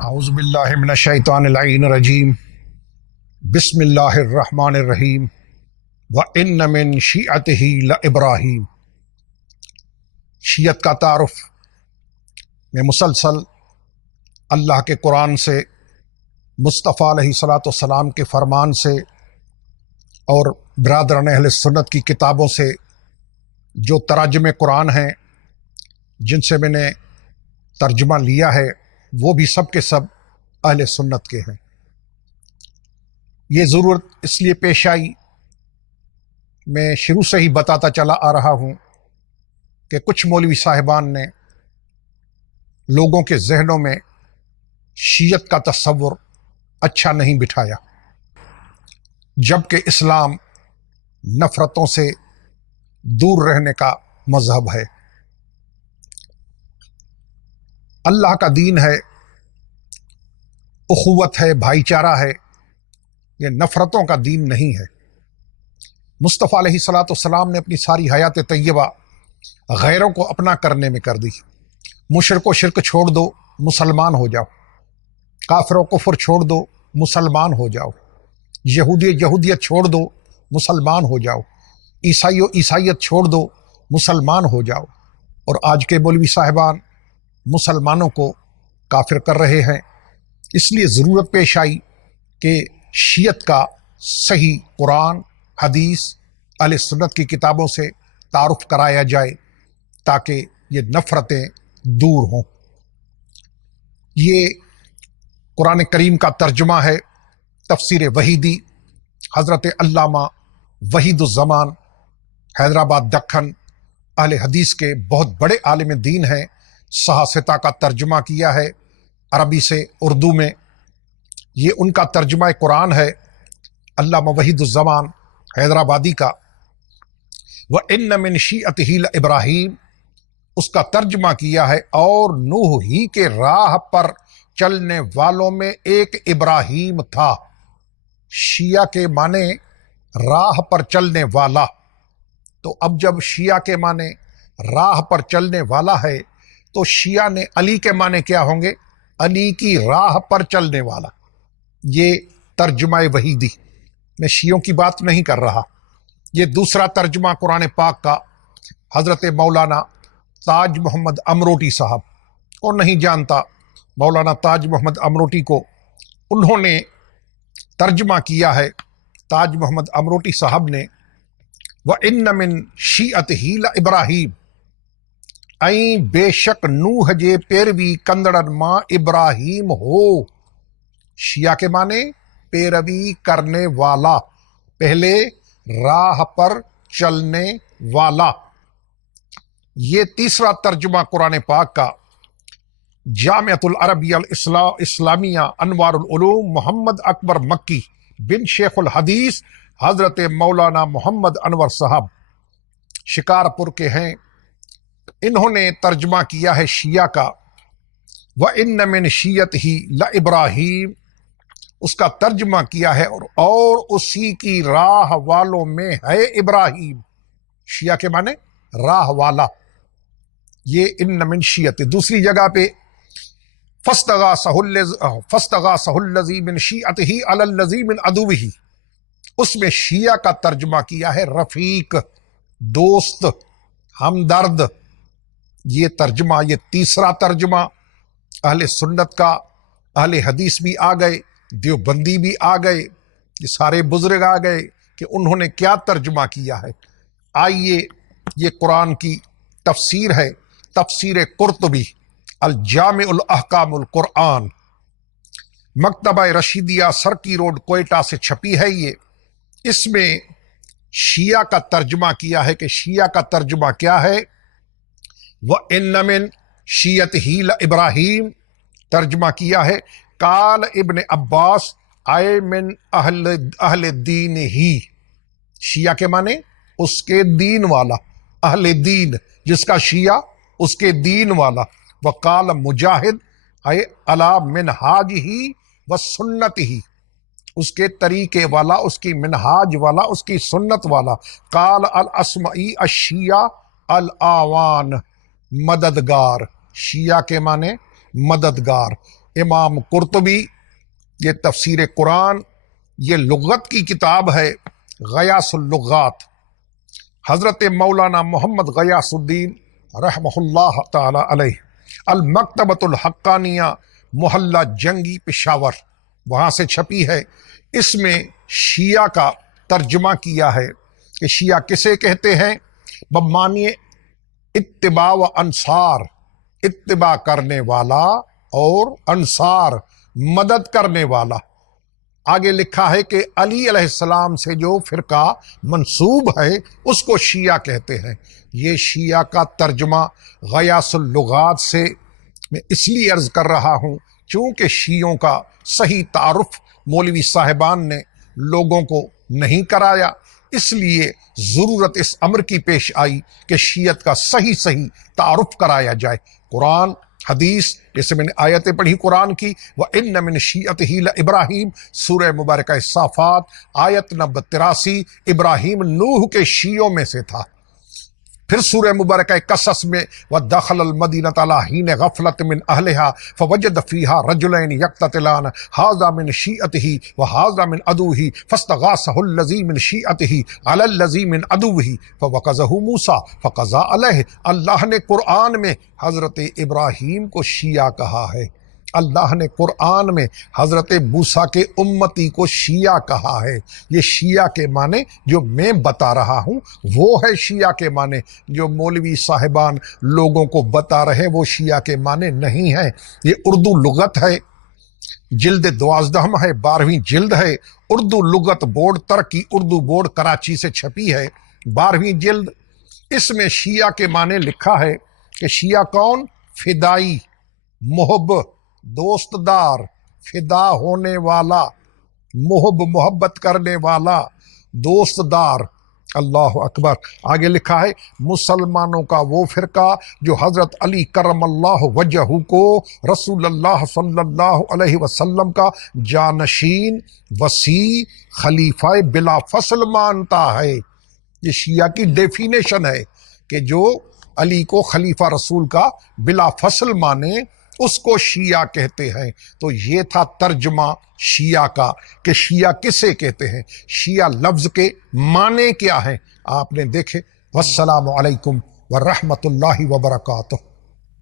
اعوذ باللہ من الشیطان اللعین الرجیم بسم اللہ الرحمن الرحیم وَإِنَّ مِن شِیعَتِهِ لَإِبْرَاہِیم۔ شیعت کا تعارف میں مسلسل اللہ کے قرآن سے، مصطفیٰ علیہ السلام کے فرمان سے اور برادران اہل سنت کی کتابوں سے جو تراجم قرآن ہیں جن سے میں نے ترجمہ لیا ہے وہ بھی سب کے سب اہل سنت کے ہیں۔ یہ ضرورت اس لیے پیش آئی، میں شروع سے ہی بتاتا چلا آ رہا ہوں کہ کچھ مولوی صاحبان نے لوگوں کے ذہنوں میں شیعت کا تصور اچھا نہیں بٹھایا، جبکہ اسلام نفرتوں سے دور رہنے کا مذہب ہے۔ اللہ کا دین ہے، اخوت ہے، بھائی چارہ ہے، یہ نفرتوں کا دین نہیں ہے۔ مصطفیٰ علیہ السلام نے اپنی ساری حیات طیبہ غیروں کو اپنا کرنے میں کر دی۔ مشرک و شرک چھوڑ دو، مسلمان ہو جاؤ، کافر و کفر چھوڑ دو، مسلمان ہو جاؤ، یہودیت چھوڑ دو، مسلمان ہو جاؤ، عیسائیت چھوڑ دو، مسلمان ہو جاؤ۔ اور آج کے مولوی صاحبان مسلمانوں کو کافر کر رہے ہیں۔ اس لیے ضرورت پیش آئی کہ شیعت کا صحیح قرآن، حدیث، اہل سنت کی کتابوں سے تعارف کرایا جائے تاکہ یہ نفرتیں دور ہوں۔ یہ قرآن کریم کا ترجمہ ہے تفسیر وحیدی، حضرت علامہ وحید الزمان حیدرآباد دکن اہل حدیث کے بہت بڑے عالم دین ہیں۔ صحافتہ کا ترجمہ کیا ہے عربی سے اردو میں، یہ ان کا ترجمہ قرآن ہے علامہ وحید الزمان حیدرآبادی کا۔ وَإِنَّ مِن شِیعَتِهِ لَإِبْرَاہِیم، اس کا ترجمہ کیا ہے اور نوح ہی کے راہ پر چلنے والوں میں ایک ابراہیم تھا۔ شیعہ کے معنی راہ پر چلنے والا، تو اب جب شیعہ کے معنی راہ پر چلنے والا ہے تو شیعہ نے علی کے معنی کیا ہوں گے؟ علی کی راہ پر چلنے والا۔ یہ ترجمہ وحیدی، میں شیعوں کی بات نہیں کر رہا۔ یہ دوسرا ترجمہ قرآن پاک کا حضرت مولانا تاج محمد امروٹی صاحب، کون نہیں جانتا مولانا تاج محمد امروٹی کو؟ انہوں نے ترجمہ کیا ہے، تاج محمد امروٹی صاحب نے، وَإِنَّ مِن شِیعَتِهِ لَإِبْرَاہِیم، این بے شک نوح جے پیروی کندڑن ماں ابراہیم ہو۔ شیعہ کے معنی پیروی کرنے والا، پہلے راہ پر چلنے والا۔ یہ تیسرا ترجمہ قرآن پاک کا جامعۃ العربیہ الاسلامیہ انوار العلوم محمد اکبر مکی بن شیخ الحدیث حضرت مولانا محمد انور صاحب شکارپور کے ہیں، انہوں نے ترجمہ کیا ہے شیعہ کا وَإِنَّ مِن شِیعَتِهِ لَإِبْرَاہِیم، اس کا ترجمہ کیا ہے اور اسی کی راہ والوں میں ہے ابراہیم۔ شیعہ کے معنی راہ والا، یہ ان من شیعت۔ دوسری جگہ پہ فَاسْتَغَاثَهُ الَّذِی مِن شِیعَتِهِ عَلَى الَّذِی مِن عَدُوِّهِ، اس میں شیعہ کا ترجمہ کیا ہے رفیق، دوست، ہمدرد۔ یہ ترجمہ، یہ تیسرا ترجمہ اہل سنت کا، اہل حدیث بھی آ گئے، دیوبندی بھی آ گئے، یہ سارے بزرگ آ گئے کہ انہوں نے کیا ترجمہ کیا ہے۔ آئیے، یہ قرآن کی تفسیر ہے، تفسیر قرطبی الجامع الاحکام القرآن، مکتبہ رشیدیہ سرکی روڈ کوئٹہ سے چھپی ہے۔ یہ اس میں شیعہ کا ترجمہ کیا ہے کہ شیعہ کا ترجمہ کیا ہے؟ وَإِنَّ مِن شِیعَتِهِ لَإِبْرَاہِیم، ترجمہ کیا ہے قال ابن عباس اے من اہل دین ہی۔ شیعہ کے معنی اس کے دین والا، اہل دین، جس کا شیعہ اس کے دین والا۔ وقال مجاہد اے علی منہاجہ وسنتہ، اس کے طریقے والا، اس کی منہاج والا، اس کی سنت والا۔ قال الاسمعی الشیعہ الاعوان، مددگار۔ شیعہ کے معنی مددگار۔ امام قرطبی، یہ تفسیر قرآن، یہ لغت کی کتاب ہے غیاث اللغات، حضرت مولانا محمد غیاث الدین رحمہ اللہ تعالی علیہ، المکتبۃ الحقانیہ، محلہ جنگی، پشاور، وہاں سے چھپی ہے۔ اس میں شیعہ کا ترجمہ کیا ہے کہ شیعہ کسے کہتے ہیں، بمعنی اتباع و انصار، اتباع کرنے والا اور انصار، مدد کرنے والا۔ آگے لکھا ہے کہ علی علیہ السلام سے جو فرقہ منسوب ہے اس کو شیعہ کہتے ہیں۔ یہ شیعہ کا ترجمہ غیاث اللغات سے میں اس لیے عرض کر رہا ہوں چونکہ شیعوں کا صحیح تعارف مولوی صاحبان نے لوگوں کو نہیں کرایا، اس لیے ضرورت اس امر کی پیش آئی کہ شیعت کا صحیح تعارف کرایا جائے۔ قرآن، حدیث، جیسے میں نے آیتیں پڑھی قرآن کی، وَإِنَّ مِن شِيعَتِهِ لَإِبْرَاهِيمَ، سورہ مبارکہ صافات آیت نمبر 83، ابراہیم نوح کے شیعوں میں سے تھا۔ پھر سورہ مبارکہ قصص میں وَدَخَلَ الْمَدِينَةَ عَلَىٰ حِينَ غَفْلَةٍ مِّنْ أَهْلِهَا فَوَجَدَ فِيهَا رَجُلَيْنِ يَقْتَتِلَانِ هَٰذَا مِنْ شِيعَتِهِ وَهَٰذَا مِنْ عَدُوِّهِ فَاسْتَغَاثَهُ الَّذِي مِنْ شِيعَتِهِ عَلَى الَّذِي مِنْ عَدُوِّهِ فَوَكَزَهُ مُوسَىٰ فَقَضَىٰ عَلَيْهِ۔ اللہ نے قرآن میں حضرت ابراہیم کو شیعہ کہا ہے، اللہ نے قرآن میں حضرت موسیٰ کے امتی کو شیعہ کہا ہے۔ یہ شیعہ کے معنی جو میں بتا رہا ہوں وہ ہے شیعہ کے معنی، جو مولوی صاحبان لوگوں کو بتا رہے وہ شیعہ کے معنی نہیں ہیں۔ یہ اردو لغت ہے، جلد 12 ہے، 12ویں جلد ہے، اردو لغت بورڈ، ترقی اردو بورڈ کراچی سے چھپی ہے، 12ویں جلد۔ اس میں شیعہ کے معنی لکھا ہے کہ شیعہ کون؟ فدائی، محب، دوست دار، فدا ہونے والا، محبت کرنے والا، دوست دار۔ اللہ اکبر۔ آگے لکھا ہے مسلمانوں کا وہ فرقہ جو حضرت علی کرم اللہ وجہہ کو رسول اللہ صلی اللہ علیہ وسلم کا جانشین، وصی، خلیفہ بلا فصل مانتا ہے۔ یہ شیعہ کی ڈیفینیشن ہے کہ جو علی کو خلیفہ رسول کا بلا فصل مانے اس کو شیعہ کہتے ہیں۔ تو یہ تھا ترجمہ شیعہ کا کہ شیعہ کسے کہتے ہیں، شیعہ لفظ کے معنی کیا ہیں آپ نے دیکھے۔ والسلام علیکم ورحمۃ اللہ وبرکاتہ۔